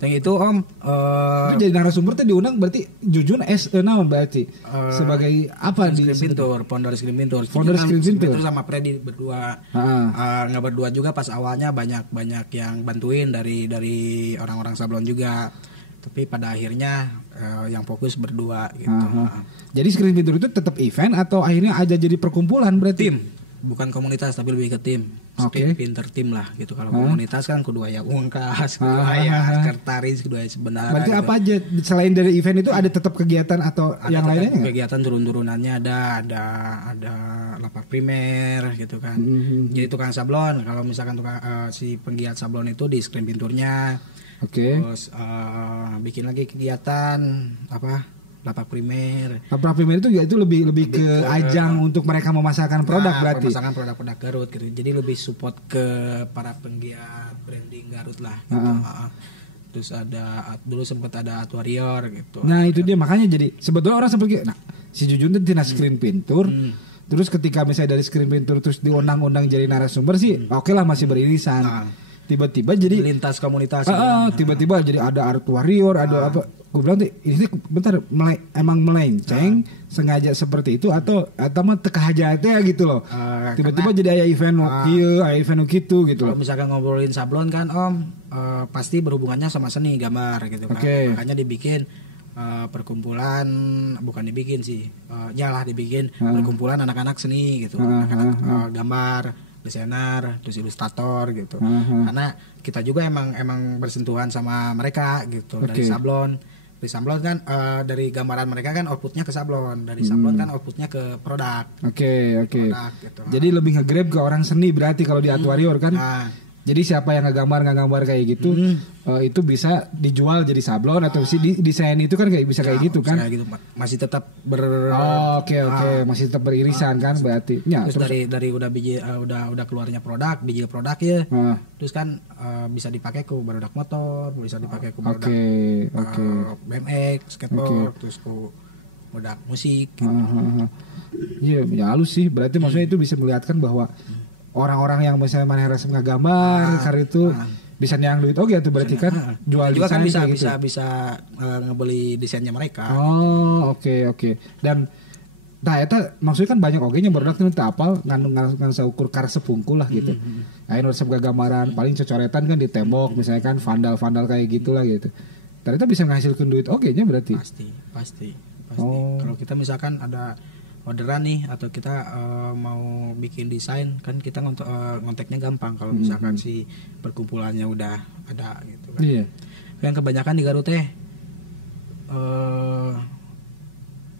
Yang itu Om itu jadi narasumber teh diundang berarti Jujun naon berarti sebagai apa di founder Screen Pintur sama Freddy berdua. Nggak berdua juga pas awalnya banyak yang bantuin dari orang-orang sablon juga. Tapi pada akhirnya yang fokus berdua gitu. Jadi Screen Pintur itu tetap event atau akhirnya aja jadi perkumpulan berarti? Tim, bukan komunitas tapi lebih ke tim. Screen Pinter tim lah gitu. Kalau komunitas kan kedua ya ungkas, kedua ya sekretaris, kedua ya sebenarnya. Berarti gitu. Apa aja selain dari event itu ada tetap kegiatan atau ada yang lainnya? Kegiatan turun-turunannya ada lapak primer gitu kan. Jadi tukang sablon, kalau misalkan si penggiat sablon itu di Screen Pinturnya. Terus bikin lagi kegiatan lapak primer. Lapak primer itu lebih ke ajang untuk mereka memasarkan produk berarti. Memasarkan produk-produk Garut gitu. Jadi lebih support ke para penggiat branding Garut lah gitu. Terus dulu sempat ada Art Warrior gitu. Nah, itu dia makanya jadi sebetulnya orang seperti si Jujun itu tina Screen Pintur. Terus ketika misalnya dari Screen Pintur terus diundang-undang jadi narasumber sih oke lah masih beririsan. Tiba-tiba jadi lintas komunitas. Tiba-tiba jadi ada Art Warrior, ada apa? Gue bilang ini bentar emang melenceng sengaja seperti itu atau mah teka hajatnya gitu loh. Tiba-tiba jadi aya event gitu loh. Misalkan ngobrolin sablon kan Om, pasti berhubungannya sama seni gambar gitu kan. Makanya dibikin perkumpulan, bukan dibikin sih, dibikin perkumpulan anak-anak seni gitu, anak-anak gambar, desainer, terus ilustrator gitu. Karena kita juga emang bersentuhan sama mereka gitu. Dari sablon kan dari gambaran mereka kan outputnya ke sablon, dari sablon kan outputnya ke produk. Produk, gitu. Jadi lebih nge-grab ke orang seni berarti kalau di Art Warrior kan. Jadi siapa yang nggak kayak gitu itu bisa dijual jadi sablon atau desain itu kan kayak bisa kayak gitu kan. Kayak gitu, masih tetap masih tetap beririsan kan berarti. Terus dari udah keluarnya biji produk ya. Terus kan bisa dipakai ke barudak motor, bisa dipakai ke barudak BMX, skateboard, terus ke barudak musik. Iya, halus sih. Berarti maksudnya itu bisa melihatkan bahwa orang-orang yang misalnya mana resep ngagambar karena itu bisa nyang duit tuh berarti kan jual juga desain kan bisa ngebeli desainnya mereka. Oke. Dan eta maksudnya kan banyak yang barudak teh apal ngan saukur karep sepungkul lah gitu. Aya resep gambaran paling cocoretan kan di tembok misalnya kan vandal kayak gitulah gitu. Ternyata bisa ngasilkeun duit nya berarti. Pasti. Kalau kita misalkan ada orderan nih atau kita mau bikin desain kan kita ngonteknya gampang kalau misalkan si perkumpulannya udah ada gitu kan. Yang kebanyakan di Garut teh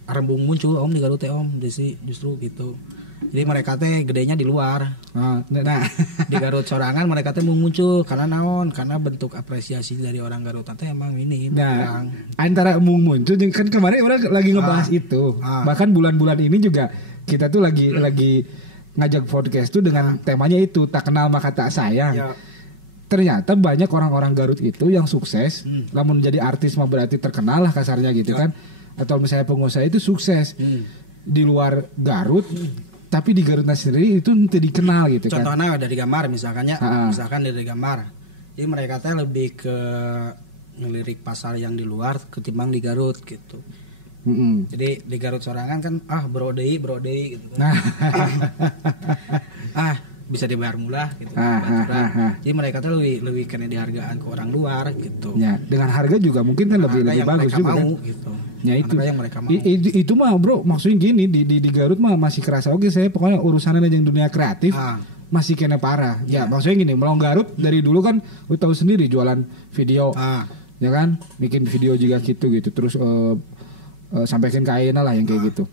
rembung muncul Om di Garut teh Om justru gitu. Jadi mereka teh gedenya di luar. Di Garut sorangan mereka teh muncul karena naon? Karena bentuk apresiasi dari orang Garut teh emang ini. Antara muncul kan kemarin orang lagi ngebahas itu. Bahkan bulan-bulan ini juga kita tuh lagi ngajak podcast tuh dengan temanya itu tak kenal maka tak sayang. Ternyata banyak orang-orang Garut itu yang sukses, namun jadi artis mah berarti terkenal lah kasarnya gitu kan. Atau misalnya pengusaha itu sukses di luar Garut. Tapi di Garut sendiri itu tidak dikenal gitu kan. Contohnya dari gambar misalkan dari gambar. Jadi mereka teh lebih ke ngelirik pasar yang di luar ketimbang di Garut gitu. Jadi di Garut sorangan kan brodei gitu kan. Bisa dibayar murah gitu. Jadi mereka tuh lebih kena dihargaan ke orang luar gitu. Ya, dengan harga juga mungkin kan lebih bagus juga mau, kan. Gitu. Ya itu. Mana yang mereka mau. Itu mah bro, maksudnya gini di Garut mah masih kerasa oke saya pokoknya urusannya yang dunia kreatif masih kena parah. Ya maksudnya gini, Melong Garut dari dulu kan lu tahu sendiri jualan video. Ya kan, bikin video juga gitu terus sampaikan ke Aina lah yang kayak gitu.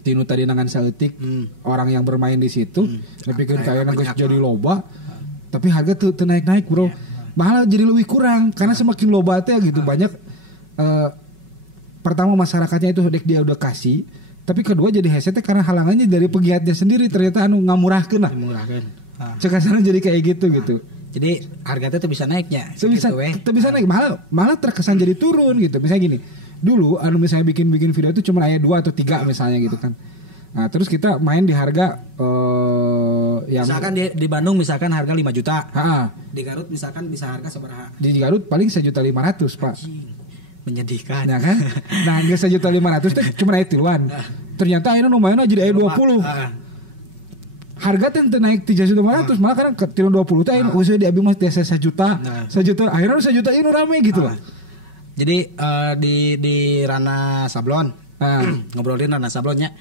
Tinu tadi nangan saeutik orang yang bermain di situ, nepikeun ka Aina geus jadi loba. Tapi harga tuh naik-naik bro. Malah jadi lebih kurang karena semakin loba teh gitu banyak pertama masyarakatnya itu dia udah kasih, tapi kedua jadi hese teh karena halangannya dari pegiatnya sendiri ternyata anu ngamurahkeun lah. Cek sana jadi kayak gitu. Jadi harga tuh bisa naiknya. Bisa naik malah terkesan jadi turun gitu. Misalnya gini, dulu anu misalnya bikin video itu cuma aya 2 atau 3 misalnya gitu kan. Nah, terus kita main di harga yang misalkan di Bandung misalkan harga 5 juta. Di Garut misalkan bisa harga seberapa? Di Garut paling 1.500.000, Pak. Menyedihkan. Ya kan? Nah, geus 1.500.000 teh cuma aya 3-an. Ternyata ayeuna lumayan jadi aya 20. Harga teh teu naik 3.500.000, malah kadang ke 20 teh ayeuna usah di abi mah teh 1 juta. 1 juta, akhirnya 1 juta ini rame gitu loh. Jadi di ranah sablon. Ngobrolin ranah sablonnya.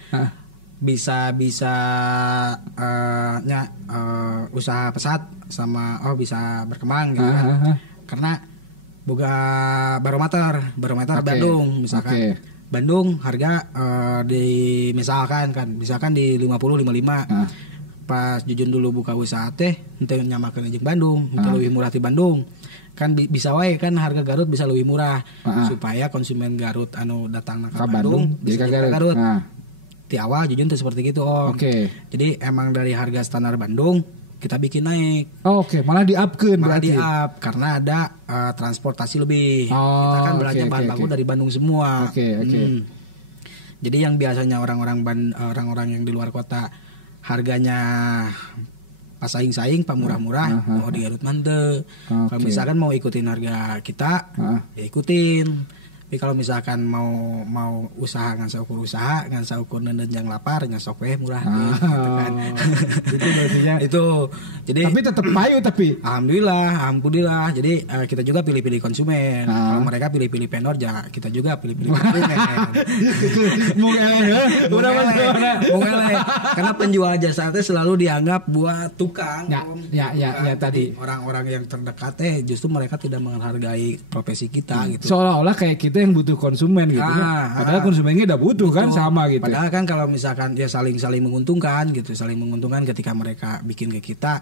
Bisa usaha pesat sama bisa berkembang gitu kan. Karena boga barometer Bandung misalkan. Bandung harga misalkan di 50 55. Pas Jujun dulu buka usaha teh henteu nyamakeun jeung Bandung, henteu leuwih murah ti Bandung. Kan bisa wae kan harga Garut bisa lebih murah supaya konsumen Garut anu datang ke Bandung bisa ke Garut. Di awal Jujun tuh seperti gitu Om. Jadi emang dari harga standar Bandung kita bikin naik. Malah di-upkeun berarti. Karena ada transportasi lebih. Kita kan belanja bahan baku dari Bandung semua. Jadi yang biasanya orang-orang yang di luar kota harganya pas saing-saing murah-murah mau di Garut mantep. Kalau misalkan mau ikutin harga kita ya ikutin. Tapi kalau misalkan mau usaha ngan saukur nendenjang lapar ngan sok we murah gitu kan. Itu berarti itu. Jadi tapi tetap payu tapi alhamdulillah. Jadi kita juga pilih-pilih konsumen. Kalau mereka pilih-pilih vendor ya kita juga pilih-pilih konsumen. Mungkin karena penjual jasa teh selalu dianggap buat tukang. Ya tadi orang-orang yang terdekat justru mereka tidak menghargai profesi kita gitu. Seolah-olah kayak kita yang butuh konsumen gitu kan. Padahal konsumennya udah butuh kan sama gitu. Padahal kan kalau misalkan ya saling menguntungkan gitu, ketika mereka bikin ke kita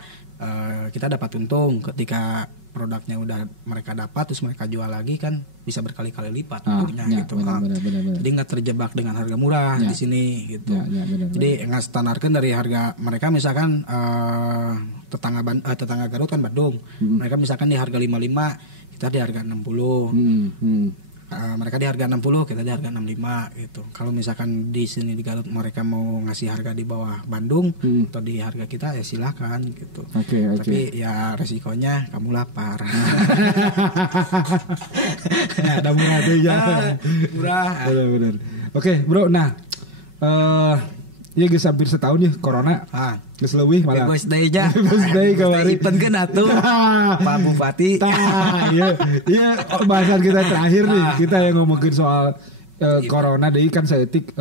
dapat untung, ketika produknya udah mereka dapat terus mereka jual lagi kan bisa berkali-kali lipat gitu. Benar. Jadi nggak terjebak dengan harga murah di sini gitu. Benar. Jadi nggak standarkan dari harga mereka misalkan tetangga Garut kan Bandung. Mereka misalkan di harga 55, kita di harga 60. Mereka di harga 60, kita di harga 65 gitu. Kalau misalkan di sini di Garut mereka mau ngasih harga di bawah Bandung atau di harga kita ya silakan gitu. Tapi ya resikonya kamu lapar. Ada murah tuh ya. Murah. Benar. Oke, bro. Nah, ya geus hampir setahun ya corona. Geus leuwih malah. Birthday aja. Birthday kemarin. Event kan atuh. Pak Bupati. Iya, bahasan kita terakhir nih. Kita yang ngomongin soal corona deui kan saeutik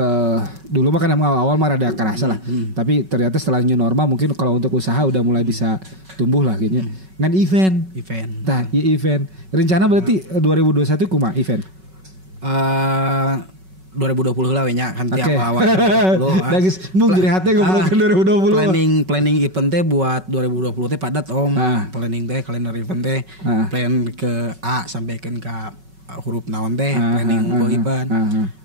dulu mah kan awal-awal mah rada kerasa lah. Tapi ternyata setelah new normal mungkin kalau untuk usaha udah mulai bisa tumbuh lah gitu. Ngan event. Tah, event. Rencana berarti 2021 kumaha event? 2020 lah we nya kan tiap awal. Dah geus mung direhatnya ke 2020. Planning event teh buat 2020 teh padat Om. Planning teh kalender event teh plan ke A sampaikan ke huruf naon teh planning untuk event.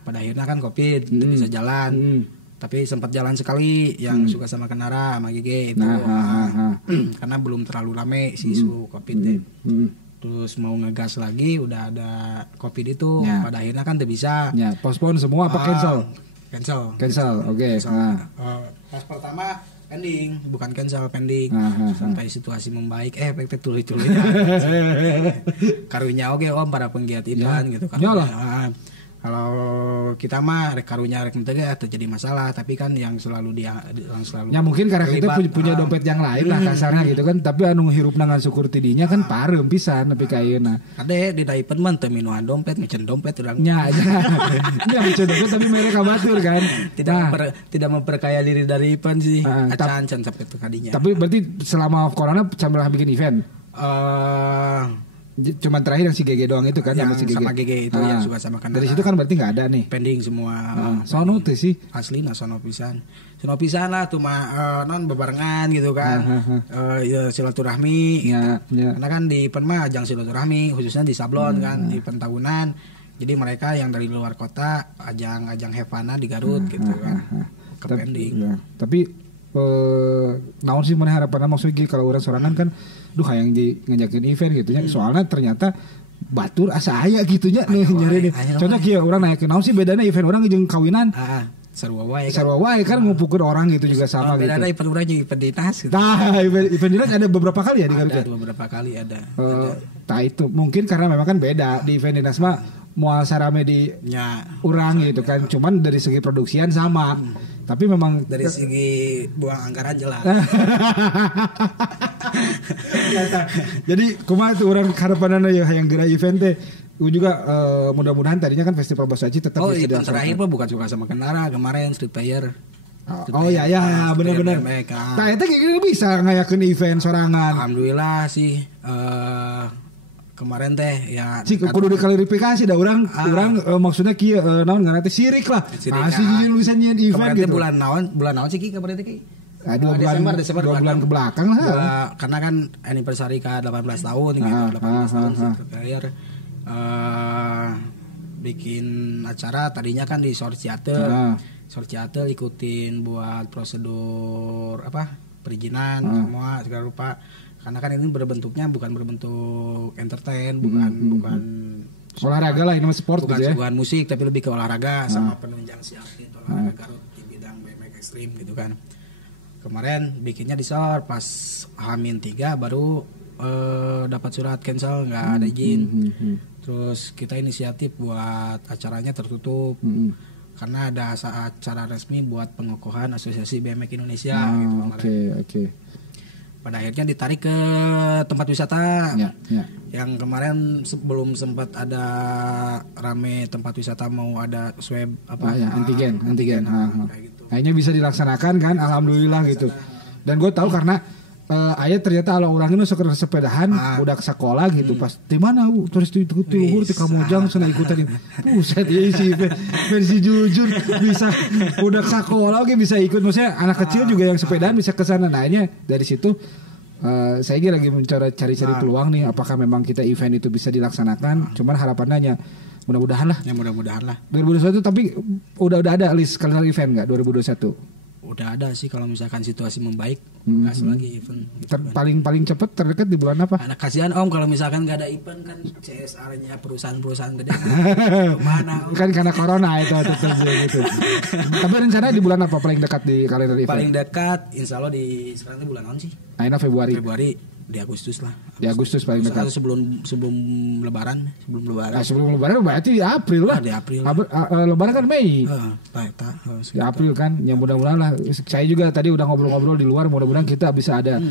Pada akhirnya kan Covid bisa jalan. Tapi sempat jalan sekali yang suka sama Kenara sama GG itu. Karena belum terlalu rame si isu Covid teh. Terus mau ngegas lagi udah ada Covid itu pada akhirnya kan tidak bisa postpone semua apa cancel oke. Pas pertama pending bukan cancel pending sampai situasi membaik efek tulis karunya oke Om para penggiat event gitu kan Kalau kita mah rek karunya rek mentega terjadi masalah, tapi kan yang selalu yang selalu ya mungkin karena kita punya dompet yang lain lah kasarnya gitu kan, tapi anu hirup nangan syukur tidinya kan pareum pisan nepi ka ayeuna. Ade di daipen mah teu minuan dompet, micen dompet urang. Nya micen dompet tapi mereka batur kan. Tidak memperkaya diri dari event sih. Acan sampai itu kadinya. Tapi berarti selama corona sambil bikin event. Cuma terakhir yang si GG doang itu kan yang sama GG itu yang suka sama kan. Dari situ kan berarti nggak ada nih. Pending semua. Sono teh sih. Asli sono pisan. Sono pisan lah tuh mah non bebarengan gitu kan. Ya silaturahmi gitu. Karena kan di event mah ajang silaturahmi khususnya di Sablon kan di event tahunan. Jadi mereka yang dari luar kota ajang Hevana di Garut gitu kan. Ke pending. Ya. Tapi naon sih mana harapan maksudnya kalau orang sorangan kan hayang ngajakin event gitu nya. Soalnya ternyata batur asa aya gitu nya nyari. Contoh kieu urang nayakeun naon sih bedana event urang jeung kawinan? Sarua wae kan ngumpulkeun orang gitu juga sama gitu. Bedana event urang jeung event dinas gitu. Event dinas ada beberapa kali ya di Garut. Ada beberapa kali ada. Itu mungkin karena memang kan beda di event dinas mah moal sarame di urang gitu kan. Cuman dari segi produksian sama. Tapi memang dari segi buang anggaran jelas. Jadi kumaha tuh orang harapanana ya yang geura event teh juga mudah-mudahan tadinya kan festival Basaji tetap bisa dilaksanakan. Terakhir mah bukan suka sama Kenara kemarin Street Player. Ya benar-benar. Nah eta gini bisa ngayakeun event sorangan. Alhamdulillah sih kemarin teh ya kudu diklarifikasi dah urang maksudnya kieu naon ngaranna teh sirik lah. Asli nulisan nyian event gitu. Bulan naon sih ki kemarin teh ki? 2 bulan ke belakang lah. Karena kan anniversary ke 18 tahun gitu. 18 tahun Supplier bikin acara tadinya kan di Short Theater ikutin buat prosedur perizinan semua segala rupa. Karena kan ini berbentuknya bukan berbentuk entertain, bukan olahraga lah, ini sport bukan gitu ya. Bukan musik tapi lebih ke olahraga sama penunjang si atlet olahraga Garut di bidang BMX ekstrim gitu kan. Kemarin bikinnya di SOR pas H-3 baru dapat surat cancel, nggak ada izin. Terus kita inisiatif buat acaranya tertutup karena ada acara resmi buat pengokohan Asosiasi BMX Indonesia gitu kemarin. Oke. Pada akhirnya ditarik ke tempat wisata yang kemarin sebelum sempat ada rame tempat wisata mau ada swab antigen. Gitu. Akhirnya bisa dilaksanakan kan, alhamdulillah gitu. Dan gue tahu karena ayah ternyata ala orang ini suka sepedahan udah ke sekolah gitu pas di mana terus itu luhur di Kamojang sana ikutan buset ya sih versi jujur bisa udah ke sekolah bisa ikut, maksudnya anak kecil juga yang sepedahan bisa ke sana. Nanya dari situ saya lagi mencoba cari-cari peluang nih apakah memang kita event itu bisa dilaksanakan. Cuman harapannya mudah-mudahan lah 2021. Tapi udah ada list kalender event nggak 2021? Udah ada sih kalau misalkan situasi membaik kasih lagi event gitu paling cepat terdekat di bulan apa? Anak kasihan Om kalau misalkan nggak ada event kan CSR-nya perusahaan gede mana kan karena corona itu gitu. Tapi rencana di bulan apa paling dekat di kalender event? Paling dekat insya Allah di sekarang itu bulan apa sih? Akhirnya Februari di Agustus lah. Di Agustus paling dekat. Sebelum Lebaran. Sebelum Lebaran berarti di April lah. Di April. Lebaran kan Mei. Di April kan. Yang mudah-mudahan lah. Saya juga tadi udah ngobrol-ngobrol di luar. Mudah-mudahan kita bisa ada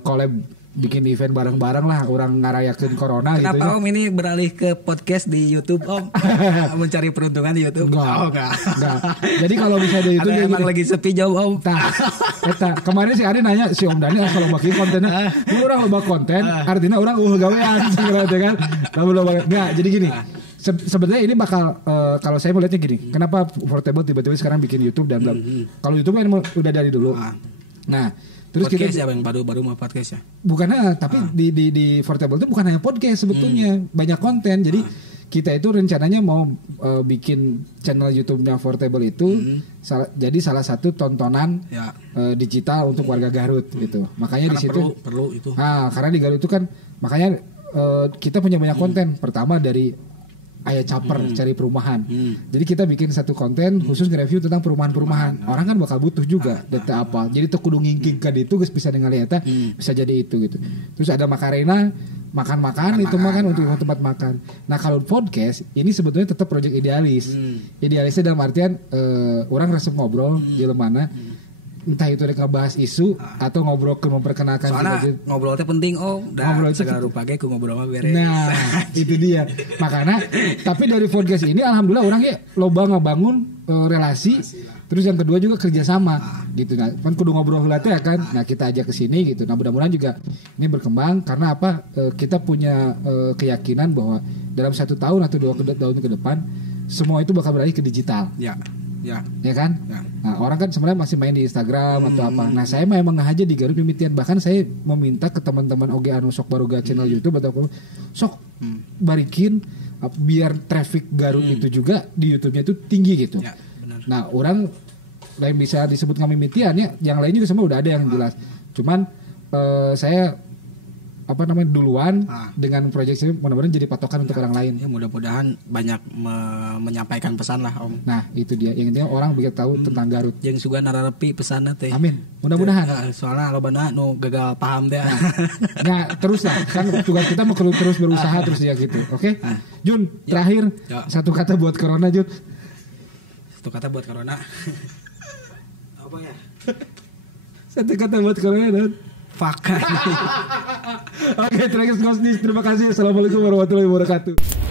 collab bikin event bareng-bareng lah, orang ngarayakeun corona. Kenapa gitu. Om ini beralih ke podcast di YouTube Om? Mencari peruntungan di YouTube? Enggak. Jadi kalau bisa di YouTube emang lagi sepi jauh Om. Kemarin si Ari nanya si Om Dani kalau bikin kontennya, orang loba konten, artinya orang gawean gitu kan. Enggak, jadi gini. Sebenarnya ini bakal kalau saya melihatnya gini, kenapa Portable tiba-tiba sekarang bikin YouTube dan kalau YouTube kan udah dari dulu. Nah, terus podcast kita yang baru mau podcast ya? Bukan, tapi di Portable itu bukan hanya podcast sebetulnya, banyak konten. Jadi kita itu rencananya mau bikin channel YouTube-nya Portable itu jadi salah satu tontonan digital untuk warga Garut gitu. Makanya di situ perlu itu. Nah, karena di Garut itu kan makanya kita punya banyak konten. Pertama dari aya caper cari perumahan. Jadi kita bikin satu konten khusus nge-review tentang perumahan-perumahan. Orang kan bakal butuh juga data apa. Jadi teu kudu ngingking ka ditu geus bisa ningali eta, bisa jadi itu gitu. Terus ada Makarena makan-makan itu mah kan untuk tempat makan. Nah, kalau podcast ini sebetulnya tetap proyek idealis. Idealisnya dalam artian orang resep ngobrol jelemana entah itu mereka bahas isu atau ngobrol ke memperkenalkan soalnya ngobrol teh penting ngobrol segala rupa ge ku ngobrol mah beres. Nah itu dia makanya tapi dari podcast ini alhamdulillah orangnya loba ngebangun relasi terus yang kedua juga kerjasama gitu. Nah kan kudu ngobrol heula teh kan. Nah kita ajak ke sini gitu. Nah mudah-mudahan juga ini berkembang karena apa kita punya keyakinan bahwa dalam 1 tahun atau 2 tahun ke depan semua itu bakal beralih ke digital. Ya kan? Ya. Nah, orang kan sebenarnya masih main di Instagram atau apa. Nah, saya mah emang aja di Garut mimitian. Bahkan saya meminta ke teman-teman oge anu sok baruga channel YouTube atau apa. Sok barikin biar traffic Garut itu juga di YouTube-nya itu tinggi gitu. Ya, benar. Nah, orang lain bisa disebut ngamimitian ya. Yang lain juga semua udah ada yang jelas. Cuman saya duluan dengan proyek ini mudah-mudahan jadi patokan untuk orang lain. Ya, mudah-mudahan banyak menyampaikan pesan lah Om. Nah itu dia yang intinya orang biar tahu tentang Garut. Yang suka nararepi pesannya teh. Amin. Mudah-mudahan. Soalnya lobana nu gagal paham deh. Nah terus lah kan tugas kita mau terus berusaha terus ya gitu. Oke? Jun terakhir satu kata buat Corona Jun. Satu kata buat Corona. Apa ya? Satu kata buat Corona Jun. Fuck. Oke, terima kasih. Assalamualaikum warahmatullahi wabarakatuh.